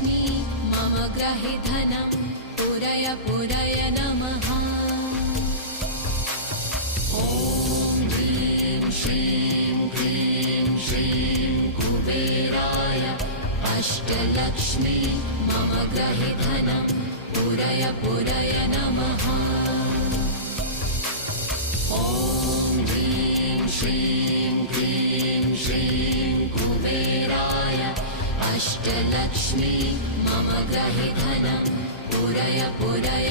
अष्टलक्ष्मी मम ग्रहे धनं पुरय पुरय नमः। ॐ ह्रीं श्रीं क्लीं श्रीं कुबेराय अष्टलक्ष्मी मम ग्रहे धनं पुरय पुरय नमः। ॐ ह्रीं श्रीं क्लीं श्रीं कुबेराय अष्टलक्ष्मी मम ग्रहे धनं पुरय पुरय